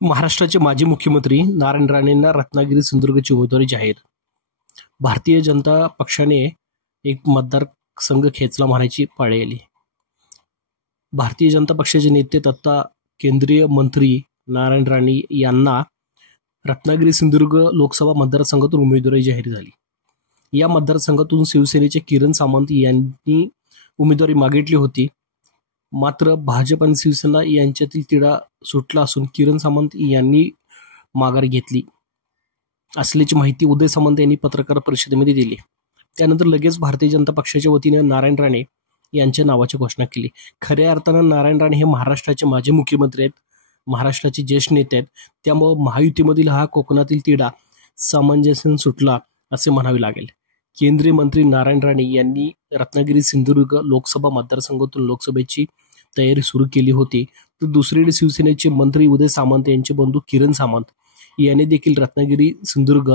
महाराष्ट्राचे माजी मुख्यमंत्री नारायण राणेंना रत्नागिरी सिंधुदुर्गची उमेदवारी जाहीर. भारतीय जनता पक्षाने एक मतदारसंघ खेचला म्हणायची पाळी आली. भारतीय जनता पक्षाचे नेते तथा केंद्रीय मंत्री नारायण राणे यांना रत्नागिरी सिंधुदुर्ग लोकसभा मतदारसंघातून उमेदवारी जाहीर झाली. या मतदारसंघातून शिवसेनेचे किरण सामंत यांनी उमेदवारी मागितली होती. मात्र भाजप आणि शिवसेना यांच्यातील तिढा सुटला असून किरण सामंत यांनी माघार घेतली असल्याची माहिती उदय सामंत यांनी पत्रकार परिषदेमध्ये दिली. त्यानंतर लगेच भारतीय जनता पक्षाच्या वतीने नारायण राणे यांच्या नावाची घोषणा केली. खऱ्या अर्थानं नारायण राणे हे महाराष्ट्राचे माजी मुख्यमंत्री आहेत, महाराष्ट्राचे ज्येष्ठ नेते आहेत. त्यामुळे महायुतीमधील हा कोकणातील तिढा सामंजस्याने सुटला असे म्हणावे लागेल. केंद्रीय मंत्री नारायण राणे यांनी रत्नागिरी सिंधुदुर्ग लोकसभा मतदारसंघातून लोकसभेची तयारी सुरू केली होती, तर दुसरीकडे शिवसेनेचे मंत्री उदय सामंत यांचे बंधू किरण सामंत यांनी देखील रत्नागिरी सिंधुदुर्ग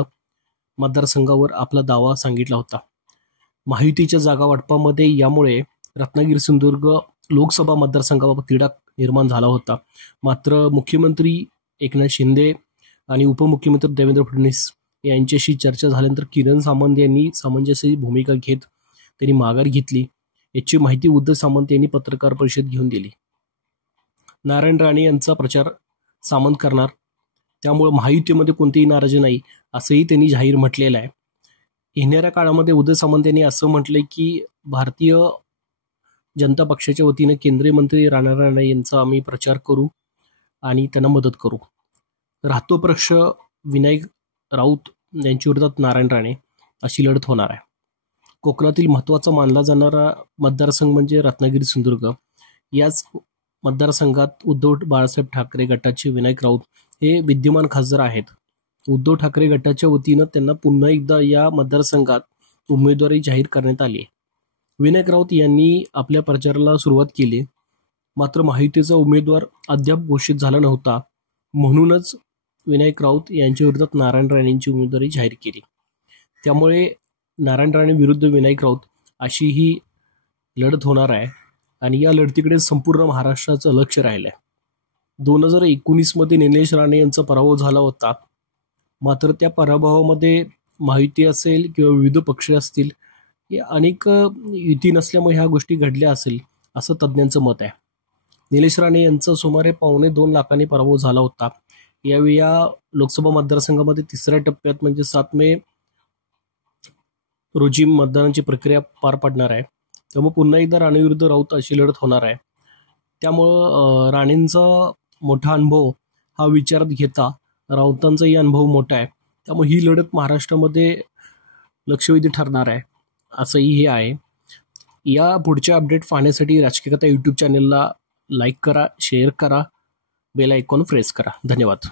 मतदारसंघावर आपला दावा सांगितला होता. महायुतीच्या जागा वाटपामध्ये यामुळे रत्नागिरी सिंधुदुर्ग लोकसभा मतदारसंघाबाबत तिढा निर्माण झाला होता. मात्र मुख्यमंत्री एकनाथ शिंदे आणि उपमुख्यमंत्री देवेंद्र फडणवीस यांच्याशी चर्चा झाल्यानंतर किरण सामंत यांनी सामंजस्य भूमिका घेत त्यांनी माघार घेतली. याची माहिती उदय सामंत यांनी पत्रकार परिषद घेऊन दिली. नारायण राणे यांचा प्रचार सामंत करणार, त्यामुळे महायुतीमध्ये कोणतीही नाराजी नाही असंही त्यांनी जाहीर म्हटलेलं आहे. येणाऱ्या काळामध्ये उदय सामंत यांनी असं म्हटलंय की भारतीय जनता पक्षाच्या वतीने केंद्रीय मंत्री नारायण राणे यांचा आम्ही प्रचार करू आणि त्यांना मदत करू. राहतो पक्ष विनायक राऊत यांच्या विरोधात नारायण राणे अशी लढत होणार आहे. कोकणातील महत्त्वाचा मानला जाणारा मतदारसंघ म्हणजे रत्नागिरी सिंधुदुर्ग. याच मतदारसंघात उद्धव बाळासाहेब ठाकरे गटाचे विनायक राऊत हे विद्यमान खासदार आहेत. उद्धव ठाकरे गटाच्या वतीनं त्यांना पुन्हा एकदा या मतदारसंघात उमेदवारी जाहीर करण्यात आली. विनायक राऊत यांनी आपल्या प्रचाराला सुरुवात केली, मात्र महायुतीचा उमेदवार अद्याप घोषित झाला नव्हता. म्हणूनच विनायक राऊत यांच्या विरोधात नारायण राणे यांची उमेदवारी जाहीर केली. त्यामुळे नारायण राणे विरुद्ध विनायक राऊत अशी ही लढत होणार आहे आणि या लढतीकडे संपूर्ण महाराष्ट्राचं लक्ष राहिलं आहे. 2019 मध्ये निलेश राणे यांचा पराभव झाला होता. मात्र त्या पराभवामध्ये महायुती असेल किंवा विविध पक्ष असतील, हे अनेक युती नसल्यामुळे ह्या गोष्टी घडल्या असेल असं तज्ज्ञांचं मत आहे. निलेश राणे यांचा सुमारे 2.25 लाखांनी पराभव झाला होता. यावेळी या लोकसभा मतदारसंघामध्ये तिसऱ्या टप्प्यात म्हणजे 7 मे रोजी मतदानाची प्रक्रिया पार पडणार आहे. त्यामुळे पुन्हा एकदा राणे विरुद्ध राऊत अशी लढत होणार आहे. त्यामुळं राणेंचा मोठा अनुभव हा विचारात घेता राऊतांचाही अनुभव मोठा आहे. त्यामुळे ही लढत महाराष्ट्रामध्ये लक्षवेधी ठरणार आहे असंही हे आहे. या पुढच्या अपडेट पाहण्यासाठी राजकीय कथा यूट्यूब चॅनलला लाईक करा, शेअर करा, बेल आयकॉन प्रेस करा. धन्यवाद.